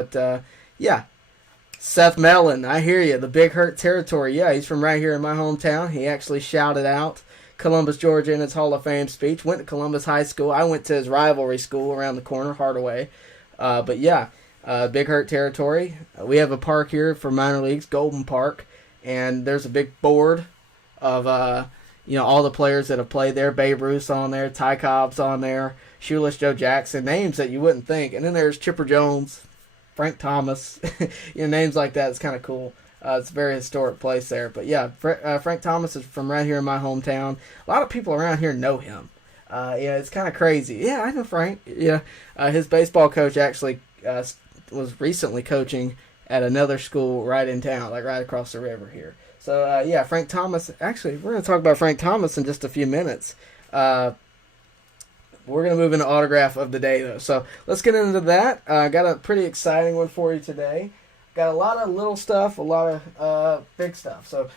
But yeah, Seth Mellon, I hear you. The Big Hurt territory. Yeah, he's from right here in my hometown. He actually shouted out Columbus, Georgia in his Hall of Fame speech. Went to Columbus High School. I went to his rivalry school around the corner, Hardaway. But yeah, Big Hurt territory. We have a park here for minor leagues, Golden Park, and there's a big board of all the players that have played there. Babe Ruth's on there, Ty Cobb's on there, Shoeless Joe Jackson, names that you wouldn't think. And then there's Chipper Jones, Frank Thomas, names like that. It's kind of cool. It's a very historic place there. But yeah, Frank Thomas is from right here in my hometown. A lot of people around here know him. It's kind of crazy. Yeah, I know Frank. Yeah, his baseball coach actually was recently coaching at another school right in town, like right across the river here. So Frank Thomas. Actually, we're going to talk about Frank Thomas in just a few minutes. We're going to move into autograph of the day, though. So let's get into that. I got a pretty exciting one for you today. Got a lot of little stuff, a lot of big stuff. So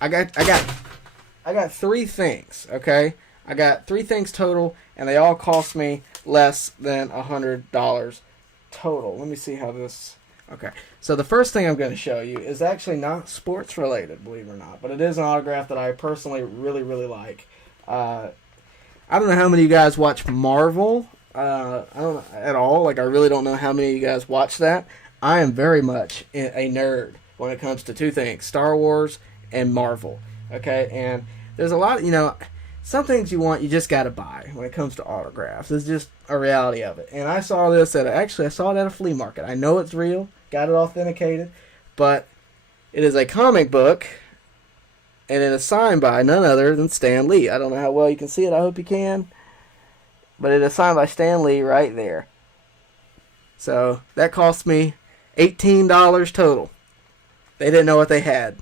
I got three things, okay? I got three things total, and they all cost me less than $100 total. Let me see how this... Okay, so the first thing I'm going to show you is actually not sports related, believe it or not, but it is an autograph that I personally really, really like. I don't know how many of you guys watch Marvel. I don't know at all. Like, I really don't know how many of you guys watch that. I am very much a nerd when it comes to two things, Star Wars and Marvel. Okay, and there's a lot, some things you want, you just got to buy when it comes to autographs. It's just a reality of it. And I saw this I saw it at a flea market. I know it's real, got it authenticated, but it is a comic book, and it is signed by none other than Stan Lee. I don't know how well you can see it. I hope you can. But it is signed by Stan Lee right there. So that cost me $18 total. They didn't know what they had.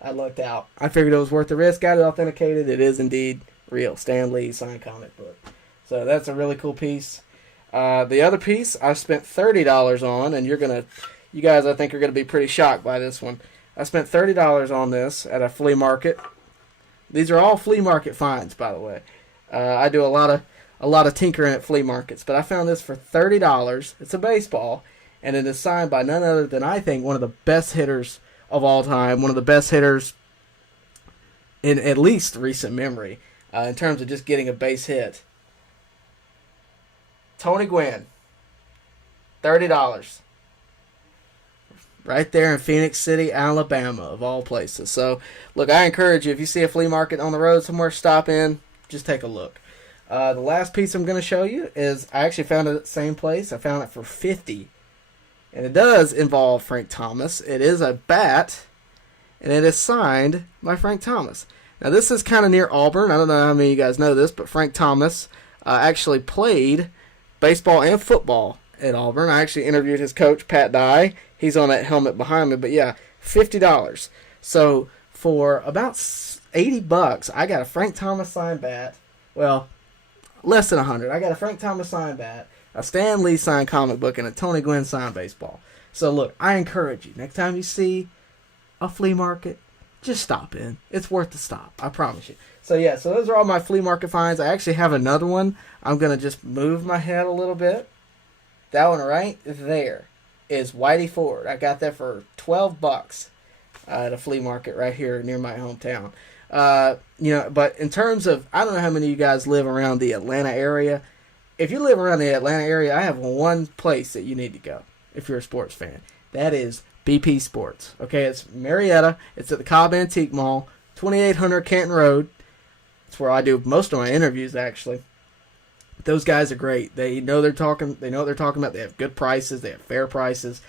I lucked out. I figured it was worth the risk. Got it authenticated. It is indeed real. Stan Lee signed comic book. So that's a really cool piece. The other piece I spent $30 on, and you guys I think are gonna be pretty shocked by this one. I spent $30 on this at a flea market. These are all flea market finds, by the way. I do a lot of tinkering at flea markets, but I found this for $30. It's a baseball, and it is signed by none other than, I think, one of the best hitters of all time, one of the best hitters in at least recent memory, in terms of just getting a base hit. Tony Gwynn, $30. Right there in Phoenix City, Alabama, of all places. So, look, I encourage you, if you see a flea market on the road somewhere, stop in, just take a look. The last piece I'm going to show you is, I actually found it at the same place. I found it for $50. And it does involve Frank Thomas. It is a bat, and it is signed by Frank Thomas. Now, this is kind of near Auburn. I don't know how many of you guys know this, but Frank Thomas actually played baseball and football at Auburn. I actually interviewed his coach, Pat Dye. He's on that helmet behind me. But yeah, $50. So for about $80, I got a Frank Thomas signed bat. Well, less than $100. I got a Frank Thomas signed bat, a Stan Lee signed comic book, and a Tony Gwynn signed baseball. So look, I encourage you, next time you see a flea market, just stop in. It's worth the stop. I promise you. So yeah, so those are all my flea market finds. I actually have another one. I'm going to just move my head a little bit. That one right there is Whitey Ford. I got that for $12 at a flea market right here near my hometown. But in terms of, I don't know how many of you guys live around the Atlanta area. If you live around the Atlanta area, I have one place that you need to go if you're a sports fan. That is BP Sports. Okay, it's Marietta. It's at the Cobb Antique Mall, 2800 Canton Road. It's where I do most of my interviews, actually. Those guys are great. They know they're talking. They know what they're talking about. They have good prices. They have fair prices.